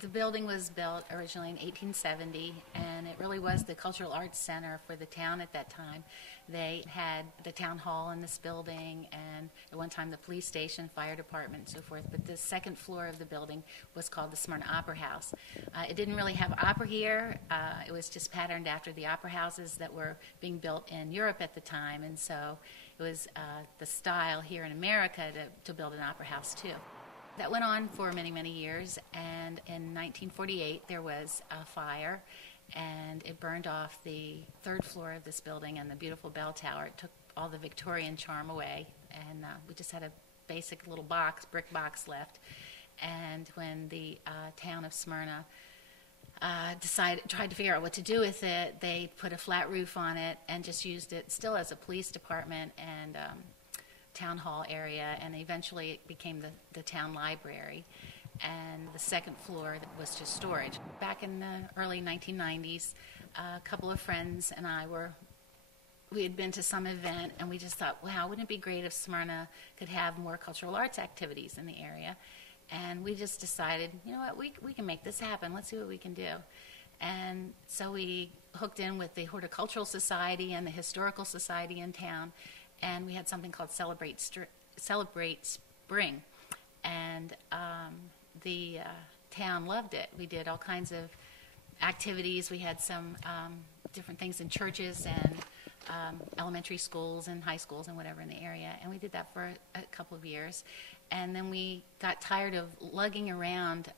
The building was built originally in 1870, and it really was the cultural arts center for the town at that time. They had the town hall in this building, and at one time the police station, fire department, and so forth. But the second floor of the building was called the Smyrna Opera House. It didn't really have opera here. It was just patterned after the opera houses that were being built in Europe at the time, and so it was the style here in America to build an opera house too. That went on for many, many years, and in 1948 there was a fire, and it burned off the third floor of this building and the beautiful bell tower. It took all the Victorian charm away, and we just had a basic little brick box left. And when the town of Smyrna tried to figure out what to do with it, they put a flat roof on it and just used it still as a police department and town hall area, and eventually it became the town library, and the second floor was just storage. Back in the early 1990s, a couple of friends and we had been to some event, and we just thought, wow, wouldn't it be great if Smyrna could have more cultural arts activities in the area? And we just decided, you know what, we can make this happen. Let's see what we can do. And so we hooked in with the Horticultural Society and the Historical Society in town, and we had something called Celebrate Spring, and the town loved it. We did all kinds of activities. We had some different things in churches and elementary schools and high schools and whatever in the area, and we did that for a couple of years. And then we got tired of lugging around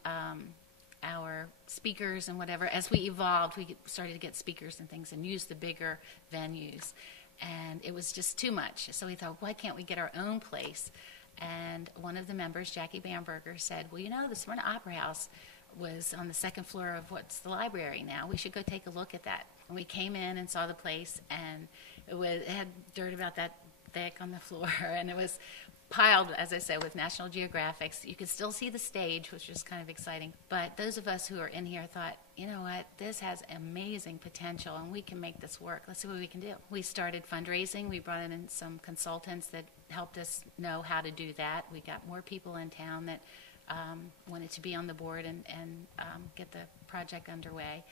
our speakers and whatever. As we evolved, we started to get speakers and things and use the bigger venues. And it was just too much. So we thought, why can't we get our own place? And one of the members, Jackie Bamberger, said, well, you know, the Smyrna Opera House was on the second floor of what's the library now. We should go take a look at that. And we came in and saw the place, and it had dirt about that thick on the floor, and it was piled, as I said, with National Geographics. You could still see the stage, which was kind of exciting. But those of us who are in here thought, you know what, this has amazing potential, and we can make this work. Let's see what we can do. We started fundraising. We brought in some consultants that helped us know how to do that. We got more people in town that wanted to be on the board and get the project underway.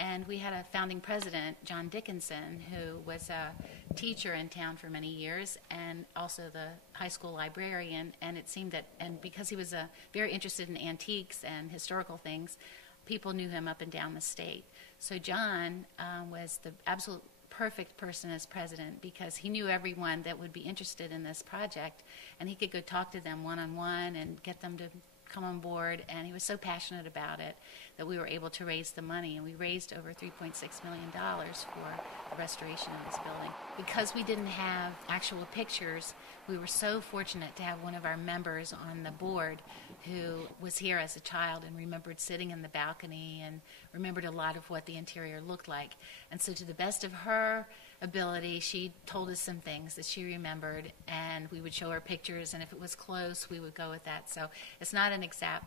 And we had a founding president, John Dickinson, who was a teacher in town for many years and also the high school librarian. And it seemed that, and because he was very interested in antiques and historical things, people knew him up and down the state. So John was the absolute perfect person as president because he knew everyone that would be interested in this project, and he could go talk to them one-on-one and get them to come on board, and he was so passionate about it that we were able to raise the money, and we raised over $3.6 million for the restoration of this building. Because we didn't have actual pictures, we were so fortunate to have one of our members on the board who was here as a child and remembered sitting in the balcony and remembered a lot of what the interior looked like. And so to the best of her ability, she told us some things that she remembered, and we would show her pictures, and if it was close, we would go with that. So it's not an exact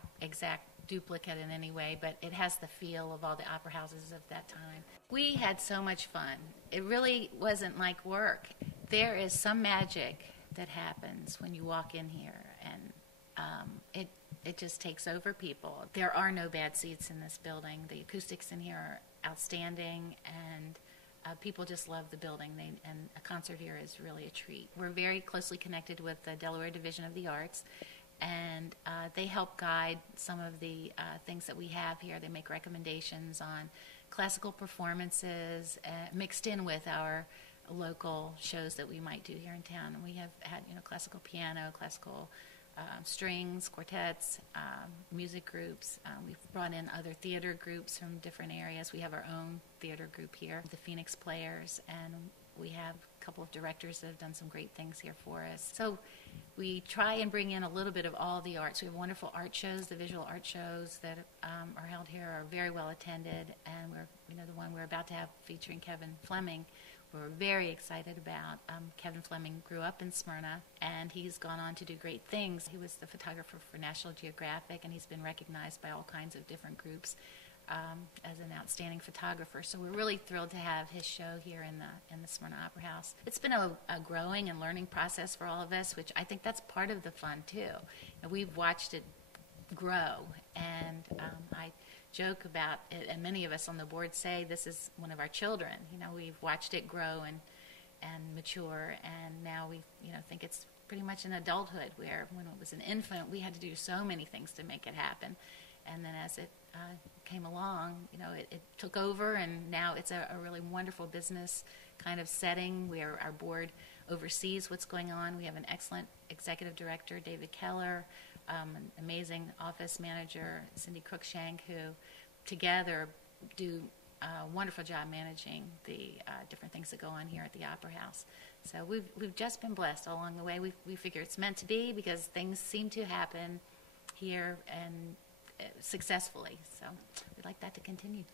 duplicate in any way, but it has the feel of all the opera houses of that time. We had so much fun. It really wasn't like work. There is some magic that happens when you walk in here, and it just takes over people. There are no bad seats in this building. The acoustics in here are outstanding, and people just love the building, and a concert here is really a treat. We're very closely connected with the Delaware Division of the Arts, and they help guide some of the things that we have here. They make recommendations on classical performances mixed in with our local shows that we might do here in town. And we have had, classical piano, classical strings, quartets, music groups. We've brought in other theater groups from different areas. We have our own theater group here, the Phoenix Players, and we have a couple of directors that have done some great things here for us. So we try and bring in a little bit of all the arts. We have wonderful art shows. The visual art shows that are held here are very well attended, and the one we're about to have featuring Kevin Fleming, we're very excited about. Kevin Fleming grew up in Smyrna, and he's gone on to do great things. He was the photographer for National Geographic, and he's been recognized by all kinds of different groups as an outstanding photographer. So we're really thrilled to have his show here in the Smyrna Opera House. It's been a growing and learning process for all of us, which I think that's part of the fun, too. And we've watched it grow, and joke about it, and many of us on the board say this is one of our children. We've watched it grow and mature, and now we think it's pretty much in adulthood, where when it was an infant we had to do so many things to make it happen, and then as it came along, it took over, and now it's a really wonderful business kind of setting where our board oversees what's going on. We have an excellent executive director, David Keller, an amazing office manager, Cindy Cruikshank, who together do a wonderful job managing the different things that go on here at the Opera House. So we've just been blessed all along the way. We figure it's meant to be because things seem to happen here and successfully. So we'd like that to continue.